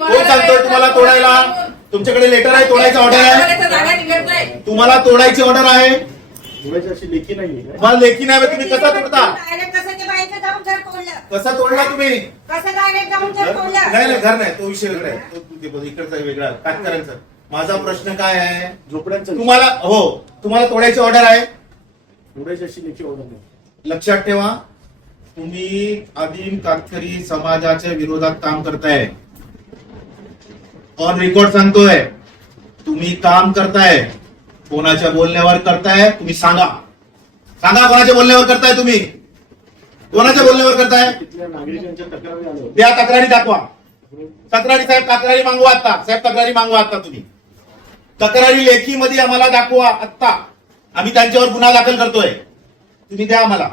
कोण सांगतोय तुम्हाला तोडायला? तुमच्याकडे लेटर आहे तोडायचं ऑर्डर आहे? तुम्हाला तोडायची ऑर्डर आहे? लेखी नाही. मला लेखी नाही. तुम्ही कसा तोडता? कसा तोडला तुम्ही? नाही नाही घर नाही तो विषय वेगळा आहे. तो इकडचा वेगळा तात्काळचा. माझा प्रश्न काय आहे? झोपड्यांचा तुम्हाला हो तुम्हाला तोडायची ऑर्डर आहे? तोडायची अशी लेखी ऑर्डर नाही. लक्षात ठेवा तुम्ही आदिम कातकरी समाजाच्या विरोधात काम करताय. ऑन रेकॉर्ड सांगतोय तुम्ही काम करताय. कोणाच्या बोलण्यावर करताय? तुम्ही सांगा कोणाच्या बोलण्यावर करताय? तुम्ही कोणाच्या बोलण्यावर करताय? तिथल्या नागरिकांच्या तक्रारी आल्या. द्या तक्रारी दाखवा. तक्रारी साहेब तक्रारी मागवा आता. साहेब तक्रारी मागवा आता. तुम्ही तक्रारी लेखी मध्ये आम्हाला दाखवा आत्ता. आम्ही त्यांच्यावर गुन्हा दाखल करतोय. तुम्ही द्या आम्हाला.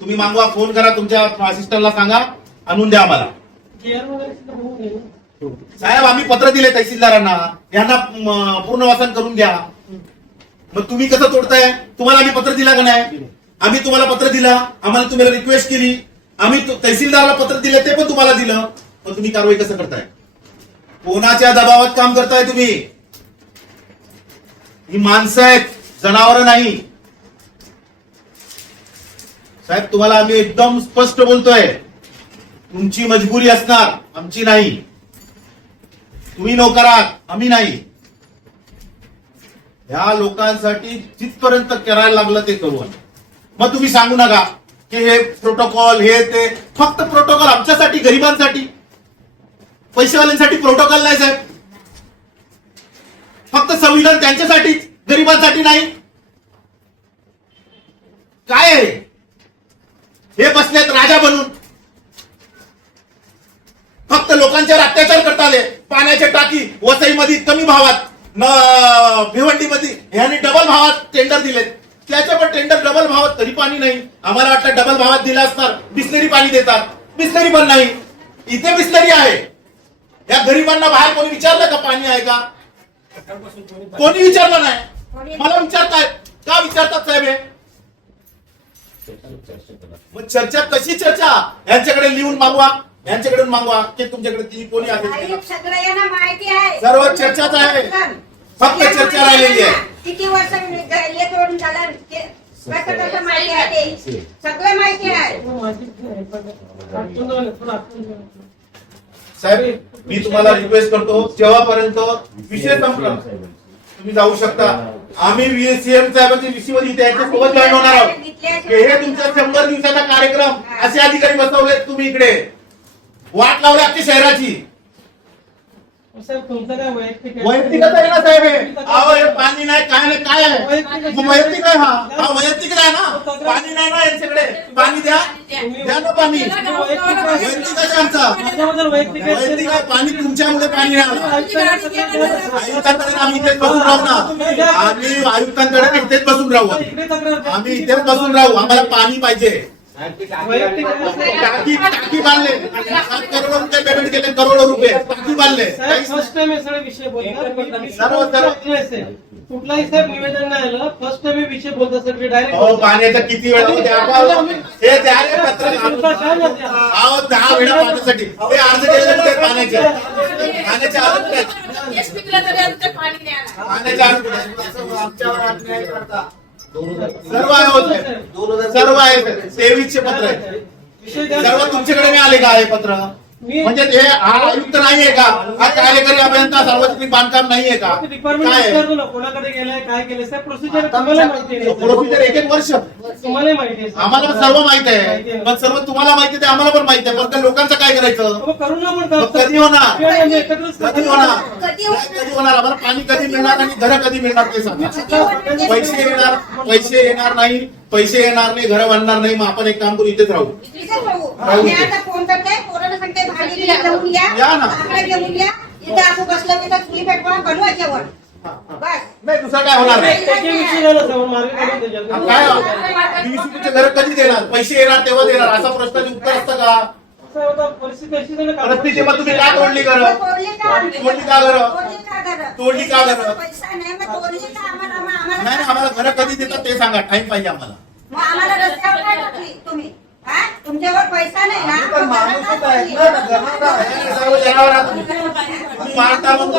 तुम्ही मागवा. फोन करा तुमच्या असिस्टंटला सांगा आणून द्या आम्हाला. साहेब आम्ही पत्र दिले तहसीलदारांना यांना पुनर्वसन करून द्या. मग तुम्ही कसं तोडताय? तुम्हाला आम्ही पत्र दिला का नाही? आम्ही तुम्हाला पत्र दिला. आम्हाला तुम्हाला रिक्वेस्ट केली. आम्ही तहसीलदाराला पत्र दिले ते पण तुम्हाला दिलं. मग तुम्ही कारवाई कसं करताय? कोणाच्या दबावात काम करताय तुम्ही? ही माणसं आहेत जनावर नाही. साहेब तुम्हाला आम्ही एकदम स्पष्ट बोलतोय तुमची मजबुरी असणार आमची नाही. तुम्ही नोकर आहात आम्ही नाही. ह्या लोकांसाठी जिथपर्यंत करायला लागलं ते करू. मग तुम्ही सांगू नका की हे प्रोटोकॉल हे ते. फक्त प्रोटोकॉल आमच्यासाठी गरिबांसाठी पैसेवाल्यांसाठी प्रोटोकॉल नाही साहेब. फक्त संविधान त्यांच्यासाठी गरिबांसाठी नाही. काय आहे हे बसलेत राजा बनून फक्त लोकांच्यावर अत्याचार करता आले. पाण्याच्या टाकी वसईमध्ये कमी भावात भिवंडीमध्ये ह्यांनी डबल भावात टेंडर दिलेत. त्याच्या पण टेंडर डबल भावात तरी पाणी नाही. आम्हाला वाटतं डबल भावात दिला असणार बिस्लरी पाणी देतात. बिस्लरी पण नाही. इथे बिस्लरी आहे. या गरिबांना बाहेर कोणी विचारलं का पाणी आहे का? कोणी विचारलं नाही. मला विचारताय का? विचारतात साहेब हे. मग चर्चा कशी चर्चा? यांच्याकडे लिहून मागवा. यांच्याकडून मागवा की तुमच्याकडे ती कोणी आले. माहिती आहे सर्व चर्चाच आहे. फक्त चर्चा राहिलेली आहे. किती वर्ष तोडून झालं कसं माहिती आहे ते सगळं माहिती आहे. साहेब मी तुम्हाला रिक्वेस्ट करतो जेव्हापर्यंत विषय संपला तुम्ही जाऊ शकता. आम्ही सीएम साहेबांची विषयमध्ये त्यांच्यासोबत जॉईन होणार आहोत. हे तुमचा 100 दिवसाचा कार्यक्रम असे अधिकारी बसवले तुम्ही इकडे. वाट लावली आपल्या शहराची. वैयक्तिकच आहे ना साहेब हे. हे पाणी नाही काय नाही काय आहे वैयक्तिक आहे. हा वैयक्तिक आहे ना. पाणी नाही ना यांच्याकडे. पाणी द्या ना पाणी. वैयक्तिक आहे आमचा. वैयक्तिक आहे. पाणी तुमच्यामुळे पाणी नाही आलं. आयुक्तांकडे आम्ही इथेच बसून राहू ना. आम्ही आयुक्तांकडे इथेच बसून राहू. आम्ही इथेच बसून राहू. आम्हाला पाणी पाहिजे. टाकी बांधले 7 करोड रुपये पेमेंट केले. करोडो रुपये टाकी बांधले. फर्स्ट टाइम सगळे विषय कुठलाही साहेब निवेदन नाही आलं. फर्स्ट टाइम हे विषय बोलता सर डायरेक्ट. पाण्याचा किती वेळ हे द्या पत्र. 10 वेळा पाण्यासाठी हे अर्ज केलेले ते पाण्याचे पाण्याचे सर्व आहे. सर्व आहे. 23चे पत्र आहे. सर्व तुमच्याकडे नाही आले का हे पत्र? म्हणजे हे हा आयुक्त नाहीये का? हा कार्यकारी अभियंता सार्वजनिक बांधकाम नाहीये का? काय कोणाकडे गेलाय काय केलं साहेब प्रोसिजर तुम्हाला माहिती आहे. प्रोसिजर 1 वर्ष तुम्हाला माहिती आहे. आम्हाला सर्व माहित आहे. पण सर्व तुम्हाला माहिती आहे आम्हाला पण माहिती आहे. पण लोकांचं काय करायचं? करू ना पण कधी होणार? कधी होणार? कधी होणार? आम्हाला पाणी कधी मिळणार आणि घरं कधी मिळणार ते सांगा. पैसे येणार नाही. पैसे येणार नाही. घरं बांधणार नाही. मग आपण एक काम करू इथेच राहू. फोन करते पोरांना सांगते भाजी घेऊन या ना. घेऊन या इथे आपण बसलं तिथं चुली पेटवा बनवायच्यावर बस. नाही दुसरं काय होणार नाही. काय PVC घर कधी देणार? पैसे येणार तेव्हा देणार असा प्रश्नाचं उत्तर असतं का? परिस्थिती मग तुम्ही का तोडली घरं? तोडली का घरं? तोडली का घरं? नाही आम्हाला घरं कधी देतात ते सांगा. टाइम पाहिजे आम्हाला. आम्हाला रस्त्यावर काय टाकली तुम्ही? तुमच्यावर पैसा नाही ना. सर्व जनावर मारता मग